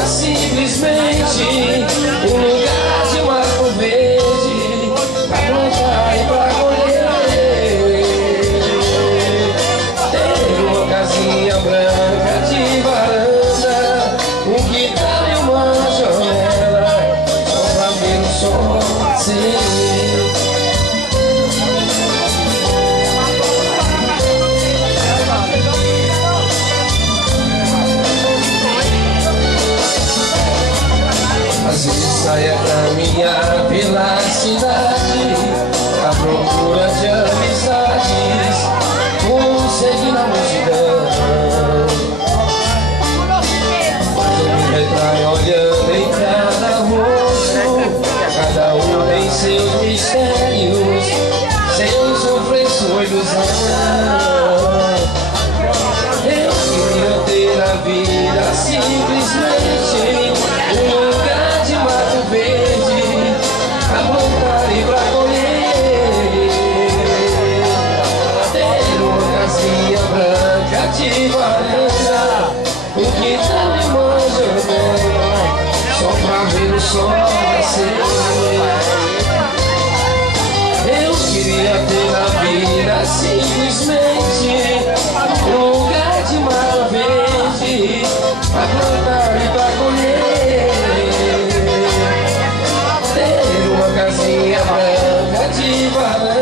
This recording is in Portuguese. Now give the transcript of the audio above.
vida, simplesmente um lugar de mato verde pra plantar e pra colher. Ter uma casinha branca de varanda, um quintal e uma janela, só pra ver o sol nascer. Às vezes saia caminhar pela cidade à procura de amizades, com sede na multidão. Mas eu me retraio olhando em cada rosto, cada um tem seus mistérios, sem sofrer sua ilusão. Eu queria ter a vida simplesmente um lugar de mato verde pra plantar e pra colher. Ter uma casinha branca de varanda, um quintal e uma janela, só pra ver o sol nascer. Eu queria ter a vida simplesmente um lugar de mato verde pra plantar e pra colher. Ter uma casinha branca de varanda,